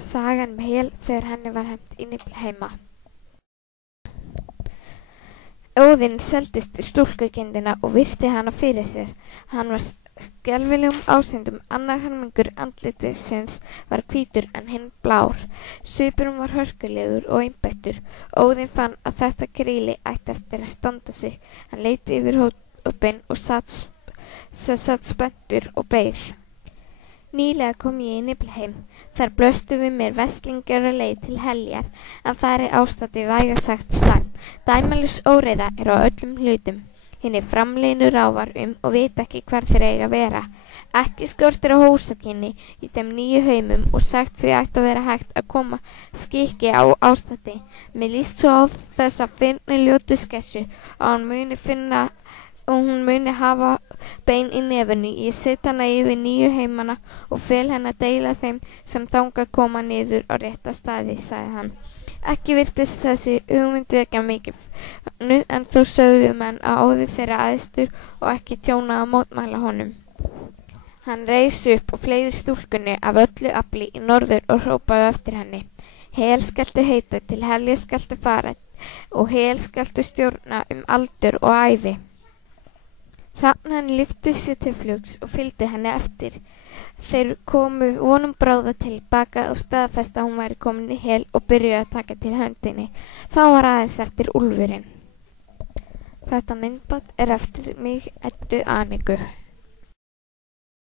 Sagan Hel þegar henni var hefnt í Niflheima. Óðinn seldist stúlkukindina og virti hana fyrir sér. Hann var skelfilegum ásýndum, annar helmingur andlitisins var hvítur en hinn blár. Svipurinn var hörkulegur og einbeittur. Óðinn fann að þetta grýli ætti eftir að standa sig. Hann leit yfir hópinn og satt spenntur og beið. Nýlega kom ég í Niflheim. Þar blöstu við mér verslingar á leið til Heljar, en þar ástandið vægast sagt slæmt. Dæmalaus óreiða á öllum hlutum. Hinir framliðnu ráfar og vita ekki hvar þeir eiga að vera. Ekki skortir á hósakinni í þeim nýju heimum og sagt því ætti að vera hægt að koma skikki á ástandi. Mér líst svo á þessa fyrni ljótu skessu og hún muni hafa bein í nefinu. Ég set hana yfir nýju heimana og fel henni að deila þeim sem þangað koma niður á rétta staði, sagði hann. Ekki virtist þessi hugmynd vekja mikið en þó sögðu menn að óði þeirra æðstur og ekki tjóna að mótmæla honum. Hann reis upp og fleygði stúlkunni af öllu afli í norður og hrópaði eftir henni. Hel skaltu heita, til Helja skaltu fara og Hel skaltu stjórna aldur og ævi. Hrafnan lyfti sér til flugs og fylgdi henni eftir. Þeir komu vonum bráða tilbaka og staðfesta að hún væri komin í Hel og byrjuðu að taka til höndinni. Þá var aðeins eftir úlfurinn. Þetta myndband eftir mig, Eddu Aníku.